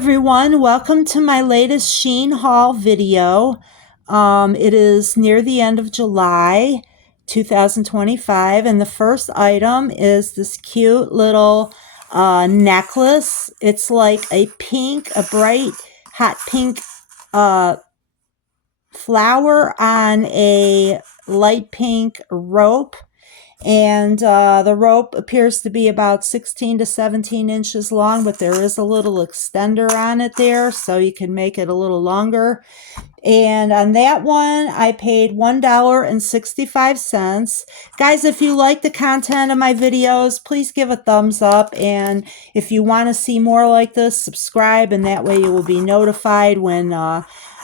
everyone, welcome to my latest Shein haul video. It is near the end of July 2025, and the first item is this cute little necklace. It's like a bright hot pink uh, flower on a light pink rope. And the rope appears to be about 16 to 17 inches long, but there is a little extender on it there, so you can make it a little longer. And on that one, I paid $1.65. Guys, if you like the content of my videos, please give a thumbs up. And if you want to see more like this, subscribe, and that way you will be notified when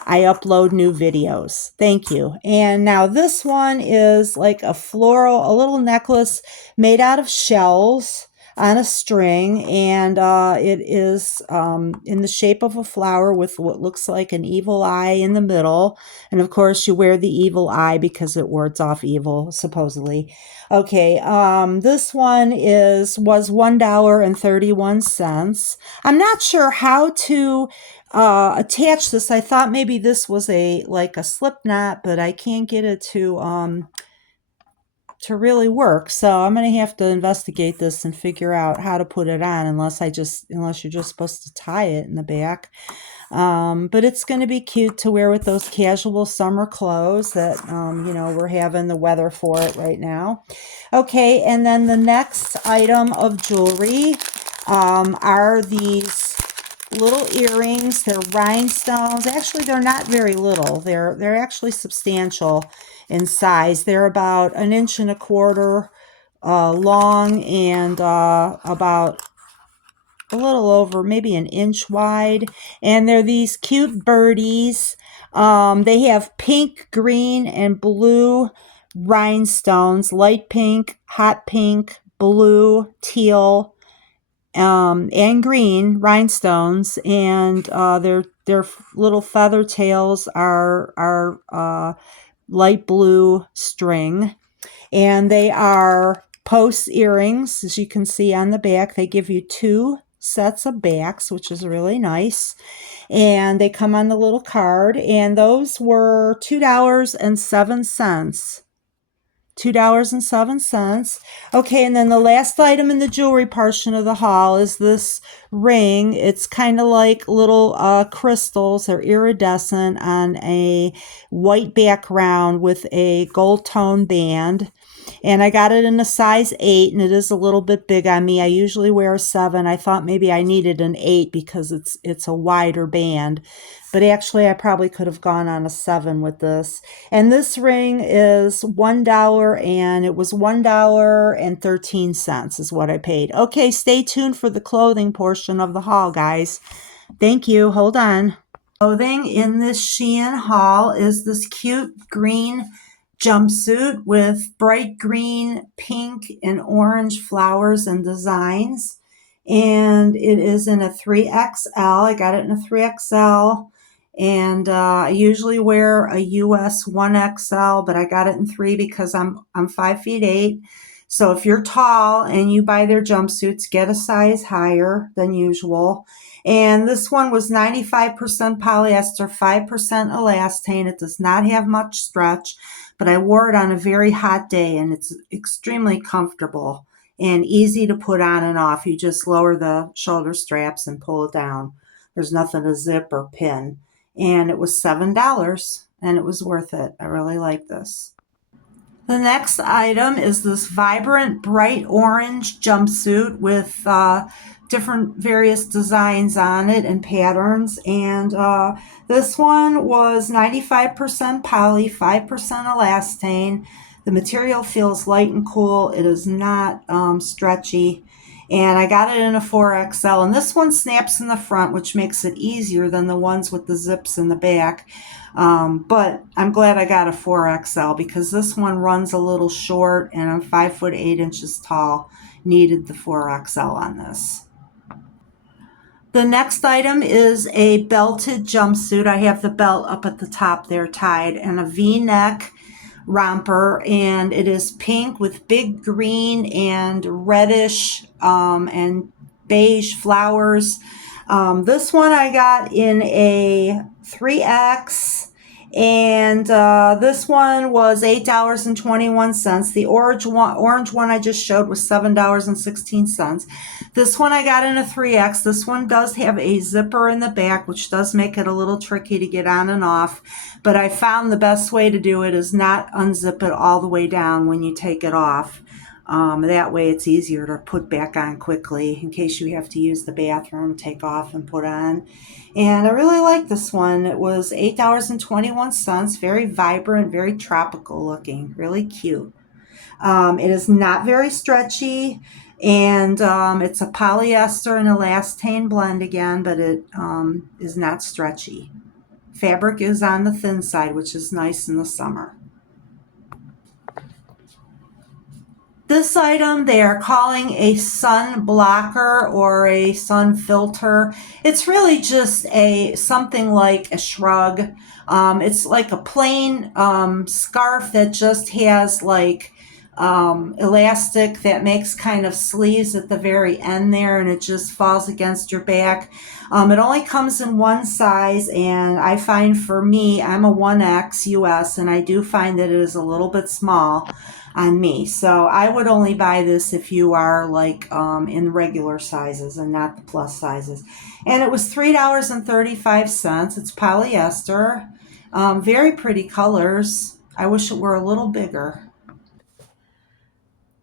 I upload new videos. Thank you. And now this one is like a little necklace made out of shells on a string, and it is in the shape of a flower with what looks like an evil eye in the middle. And of course you wear the evil eye because it wards off evil, supposedly. Okay, this one was $1.31. I'm not sure how to attach this. I thought maybe this was like a slip knot, but I can't get it to really work. So I'm going to have to investigate this and figure out how to put it on, unless you're just supposed to tie it in the back. But it's going to be cute to wear with those casual summer clothes that, we're having the weather for it right now. Okay, and then the next item of jewelry are these little earrings. They're rhinestones. Actually, they're not very little. They're actually substantial in size. They're about 1.25 inches long and about a little over maybe 1 inch wide. And they're these cute birdies. They have pink, green, and blue rhinestones. Light pink, hot pink, blue, teal, and green rhinestones, and their little feather tails are light blue string, and they are post earrings, as you can see on the back. They give you 2 sets of backs, which is really nice, and they come on the little card, and those were $2.07. $2.07. Okay, and then the last item in the jewelry portion of the haul is this ring. It's kind of like little crystals. They're iridescent on a white background with a gold tone band. And I got it in a size 8, and it is a little bit big on me. I usually wear a 7. I thought maybe I needed an 8 because it's a wider band. But actually, I probably could have gone on a 7 with this. And this ring is $1, and it was $1.13 is what I paid. Okay, stay tuned for the clothing portion of the haul, guys. Thank you. Hold on. Clothing in this Shein haul is this cute green jumpsuit with bright green, pink, and orange flowers and designs. And it is in a 3XL. I got it in a 3XL. And I usually wear a US 1XL, but I got it in 3 because I'm 5'8". So if you're tall and you buy their jumpsuits, get a size higher than usual. And this one was 95% polyester, 5% elastane. It does not have much stretch, but I wore it on a very hot day, and it's extremely comfortable and easy to put on and off. You just lower the shoulder straps and pull it down. There's nothing to zip or pin. And it was $7, and it was worth it. I really like this. The next item is this vibrant bright orange jumpsuit with different various designs on it and patterns. And this one was 95% poly, 5% elastane. The material feels light and cool. It is not stretchy. And I got it in a 4XL, and this one snaps in the front, which makes it easier than the ones with the zips in the back. But I'm glad I got a 4XL because this one runs a little short, and I'm 5'8" tall. Needed the 4XL on this. The next item is a belted jumpsuit. I have the belt up at the top there tied, and a V-neck romper, and it is pink with big green and reddish and beige flowers This one I got in a 3X, and this one was $8.21. The orange one I just showed was $7.16. This one I got in a 3X. This one does have a zipper in the back, which does make it a little tricky to get on and off, but I found the best way to do it is not unzip it all the way down when you take it off. That way it's easier to put back on quickly in case you have to use the bathroom, take off and put on. And I really like this one. It was $8.21. Very vibrant, very tropical looking, really cute. It is not very stretchy, and it's a polyester and elastane blend again, but it is not stretchy. Fabric is on the thin side, which is nice in the summer. This item they are calling a sun blocker or a sun filter. It's really just something like a shrug. It's like a plain scarf that just has like elastic that makes kind of sleeves at the very end there, and it just falls against your back. It only comes in one size, and I find for me, I'm a 1X US, and I do find that it is a little bit small on me. So I would only buy this if you are like in regular sizes and not the plus sizes. And it was $3.35. It's polyester. Very pretty colors. I wish it were a little bigger.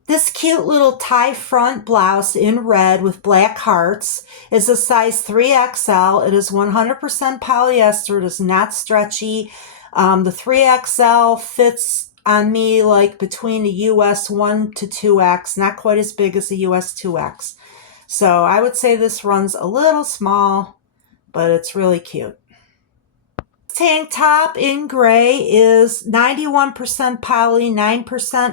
This cute little tie front blouse in red with black hearts is a size 3XL. It is 100% polyester. It is not stretchy. The 3XL fits on me like between a US 1 to 2X, not quite as big as a US 2X. So I would say this runs a little small, but it's really cute. Tank top in gray is 91% poly, 9%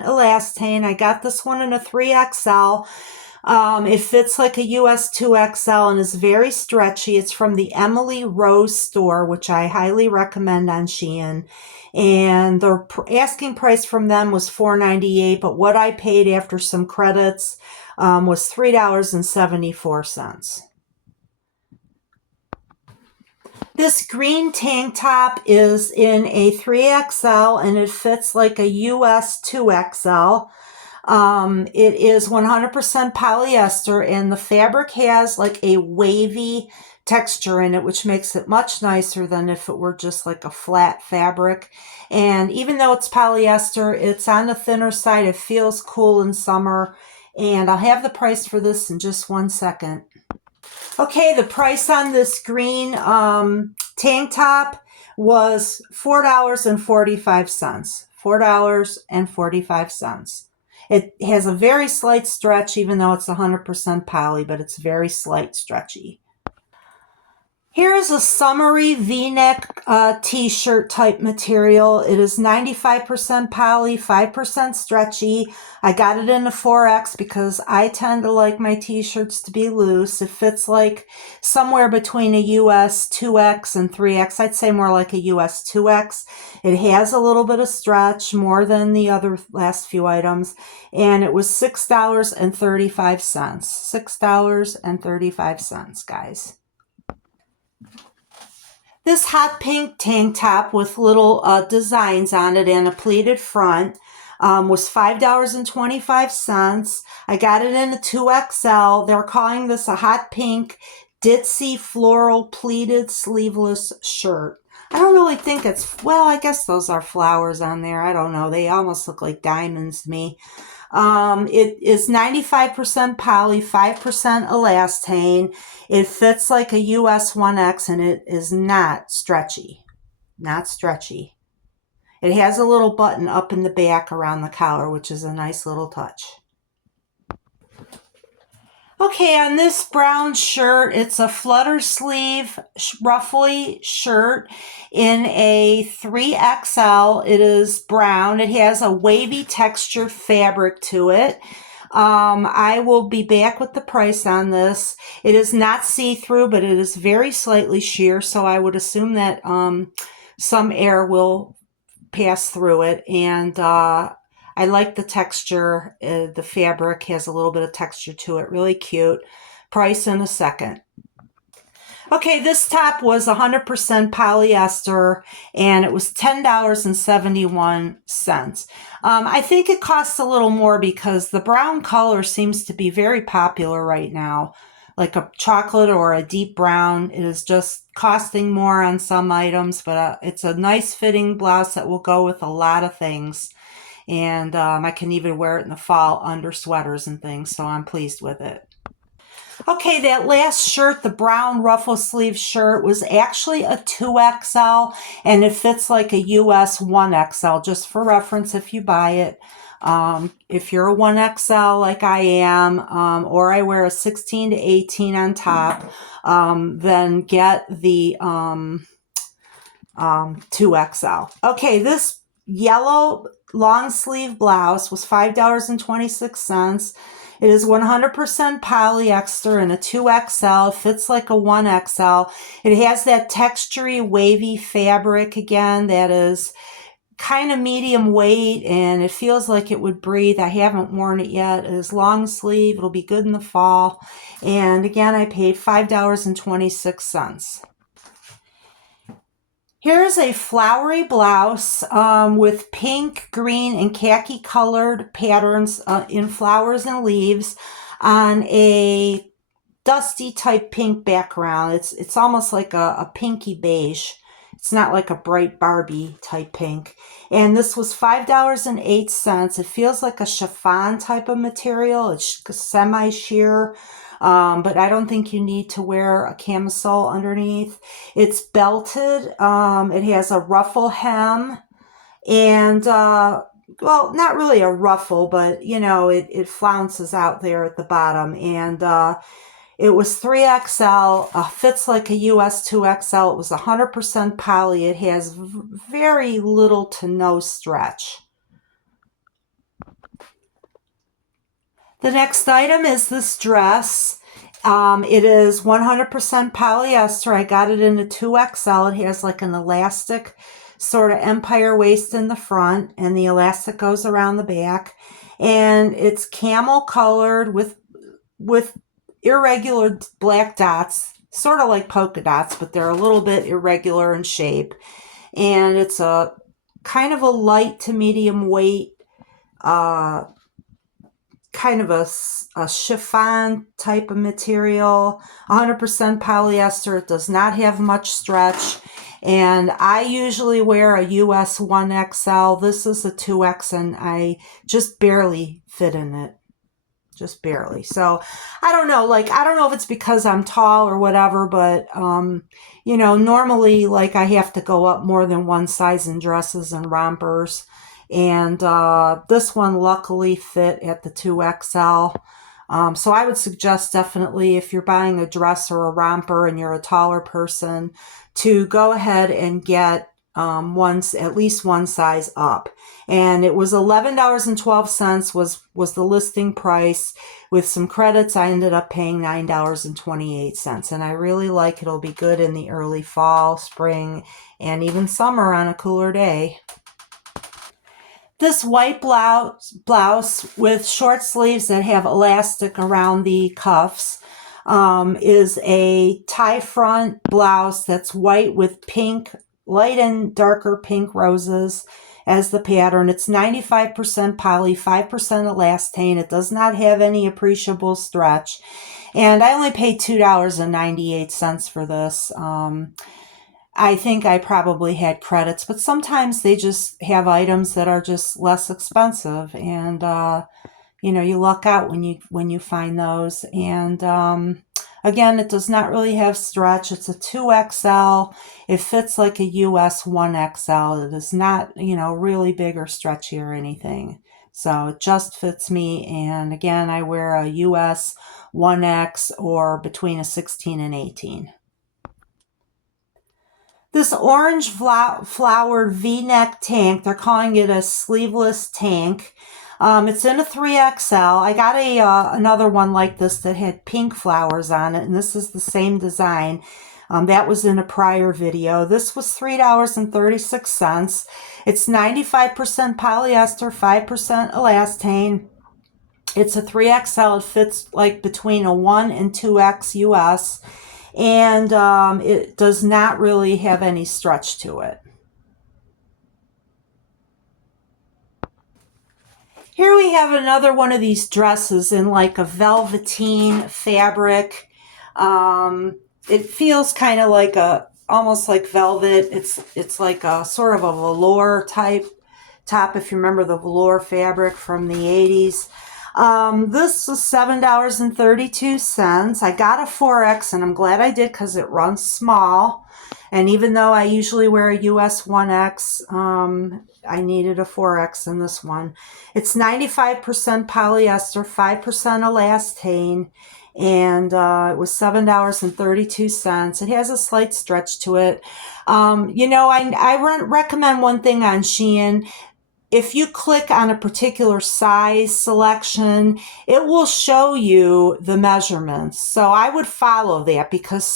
elastane. I got this one in a 3XL. It fits like a US 2XL and is very stretchy. It's from the Emily Rose store, which I highly recommend on Shein. And the asking price from them was $4.98, but what I paid after some credits was $3.74. This green tank top is in a 3XL and it fits like a US 2XL. It is 100% polyester, and the fabric has like a wavy texture in it, which makes it much nicer than if it were just like a flat fabric. And even though it's polyester, it's on the thinner side. It feels cool in summer. And I'll have the price for this in just 1 second. Okay, the price on this green tank top was $4.45. $4.45. It has a very slight stretch, even though it's 100% poly, but it's very slight stretchy. Here is a summery V-neck t-shirt type material. It is 95% poly, 5% stretchy. I got it in a 4X because I tend to like my t-shirts to be loose. It fits like somewhere between a US 2X and 3X. I'd say more like a US 2X. It has a little bit of stretch, more than the other last few items. And it was $6.35. $6.35, guys. This hot pink tank top with little designs on it and a pleated front was $5.25. I got it in a 2XL. They're calling this a hot pink ditzy floral pleated sleeveless shirt. I don't really think it's, well, I guess those are flowers on there. I don't know. They almost look like diamonds to me. It is 95% poly, 5% elastane. It fits like a US 1X and it is not stretchy. Not stretchy. It has a little button up in the back around the collar, which is a nice little touch. Okay, on this brown shirt, it's a flutter sleeve ruffly shirt in a 3XL. It is brown. It has a wavy textured fabric to it. I will be back with the price on this. It is not see-through, but it is very slightly sheer, so I would assume that some air will pass through it. And I like the texture. The fabric has a little bit of texture to it. Really cute. Price in a second. Okay, this top was 100% polyester, and it was $10.71. I think it costs a little more because the brown color seems to be very popular right now. Like a chocolate or a deep brown. It is just costing more on some items, but it's a nice fitting blouse that will go with a lot of things. And I can even wear it in the fall under sweaters and things, so I'm pleased with it. Okay, that last shirt, the brown ruffle sleeve shirt, was actually a 2XL, and it fits like a US 1XL, just for reference if you buy it. If you're a 1XL like I am, or I wear a 16 to 18 on top, then get the 2XL. Okay, this yellow long sleeve blouse was $5.26. It is 100% polyester in a 2XL. It fits like a 1XL. It has that textury, wavy fabric again that is kind of medium weight, and it feels like it would breathe. I haven't worn it yet. It is long sleeve. It'll be good in the fall. And again, I paid $5.26. Here's a flowery blouse with pink, green, and khaki colored patterns in flowers and leaves on a dusty type pink background. It's almost like a pinky beige. It's not like a bright Barbie type pink. And this was $5.08. It feels like a chiffon type of material. It's semi-sheer. But I don't think you need to wear a camisole underneath. It's belted. It has a ruffle hem, and well, not really a ruffle, but you know, it flounces out there at the bottom. And it was 3XL, fits like a US 2XL. It was 100% poly. It has very little to no stretch. The next item is this dress. It is 100% polyester. I got it in a 2XL. It has like an elastic sort of empire waist in the front, and the elastic goes around the back. And it's camel colored with irregular black dots, sort of like polka dots, but they're a little bit irregular in shape. And it's a kind of a light to medium weight, kind of a chiffon type of material, 100% polyester. It does not have much stretch. And I usually wear a US 1XL. This is a 2X, and I just barely fit in it. Just barely. So I don't know, like, I don't know if it's because I'm tall or whatever, but, you know, normally, like, I have to go up more than one size in dresses and rompers. And this one luckily fit at the 2XL. So I would suggest definitely, if you're buying a dress or a romper and you're a taller person, to go ahead and get at least one size up. And it was $11.12 was the listing price. With some credits, I ended up paying $9.28. And I really like it. It'll be good in the early fall, spring, and even summer on a cooler day. This white blouse with short sleeves that have elastic around the cuffs is a tie front blouse that's white with pink, light and darker pink roses as the pattern. It's 95% poly, 5% elastane. It does not have any appreciable stretch. And I only paid $2.98 for this. I think I probably had credits, but sometimes they just have items that are just less expensive, and you know, you luck out when you find those. And again, it does not really have stretch. It's a 2XL. It fits like a US 1XL. It is not, you know, really big or stretchy or anything. So it just fits me. And again, I wear a US 1X or between a 16 and 18. This orange flowered V-neck tank, they're calling it a sleeveless tank. It's in a 3XL. I got another one like this that had pink flowers on it, and this is the same design. That was in a prior video. This was $3.36. It's 95% polyester, 5% elastane. It's a 3XL. It fits like between a 1 and 2X US. and it does not really have any stretch to it. Here we have another one of these dresses in like a velveteen fabric. It feels kind of like almost like velvet. It's like a sort of a velour type top, if you remember the velour fabric from the 80s. This was $7.32. I got a 4X, and I'm glad I did because it runs small. And even though I usually wear a US 1X, I needed a 4X in this one. It's 95% polyester, 5% elastane, and it was $7.32. It has a slight stretch to it. I recommend one thing on Shein. If you click on a particular size selection, it will show you the measurements. So I would follow that, because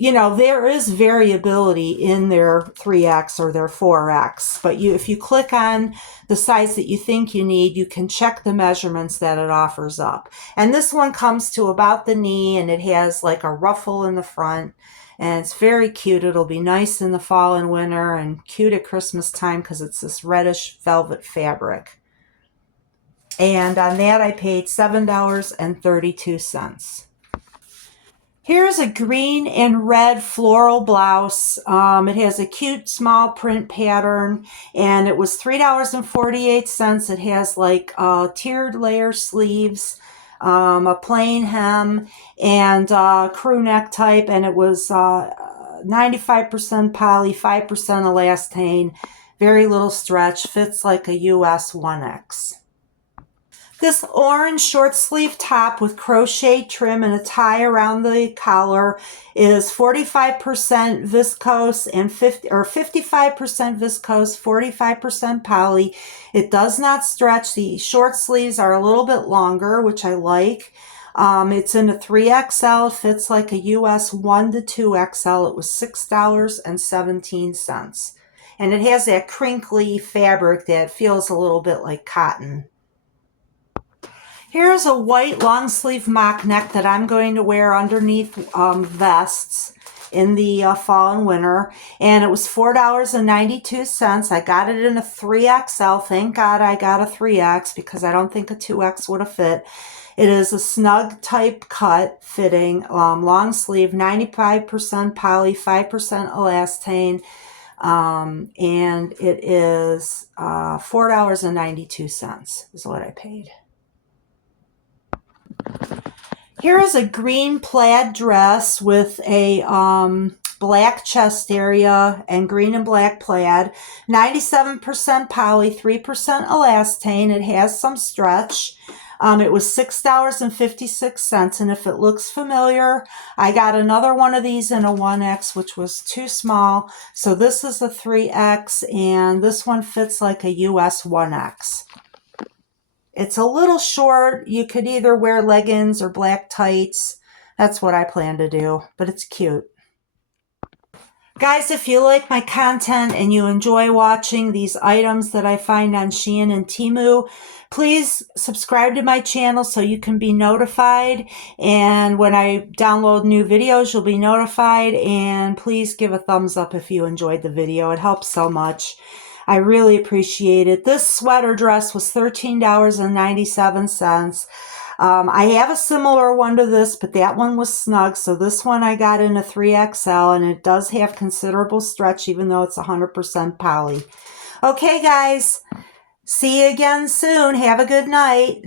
there is variability in their 3X or their 4X. But if you click on the size that you think you need, you can check the measurements that it offers up. And this one comes to about the knee, and it has like a ruffle in the front. And it's very cute. It'll be nice in the fall and winter, and cute at Christmas time because it's this reddish velvet fabric. And on that, I paid $7.32. Here's a green and red floral blouse. It has a cute small print pattern, and it was $3.48. It has like tiered layer sleeves, a plain hem, and crew neck type, and it was 95% poly, 5% elastane, very little stretch, fits like a US 1X. This orange short sleeve top with crochet trim and a tie around the collar is 45% viscose and 55% viscose, 45% poly. It does not stretch. The short sleeves are a little bit longer, which I like. It's in a 3XL, fits like a US 1 to 2XL. It was $6.17. And it has that crinkly fabric that feels a little bit like cotton. Here's a white long sleeve mock neck that I'm going to wear underneath vests in the fall and winter. And it was $4.92. I got it in a 3XL. Thank God I got a 3X, because I don't think a 2X would have fit. It is a snug type cut fitting, long sleeve, 95% poly, 5% elastane. And it is $4.92 is what I paid. Here is a green plaid dress with a black chest area and green and black plaid. 97% poly, 3% elastane. It has some stretch. It was $6.56, and if it looks familiar, I got another one of these in a 1X, which was too small. So this is a 3X, and this one fits like a US 1X. It's a little short. You could either wear leggings or black tights. That's what I plan to do, but it's cute. Guys, if you like my content and you enjoy watching these items that I find on Shein and Temu, please subscribe to my channel so you can be notified. And when I download new videos, you'll be notified. And please give a thumbs up if you enjoyed the video. It helps so much. I really appreciate it. This sweater dress was $13.97. I have a similar one to this, but that one was snug. So this one I got in a 3XL, and it does have considerable stretch, even though it's 100% poly. Okay, guys. See you again soon. Have a good night.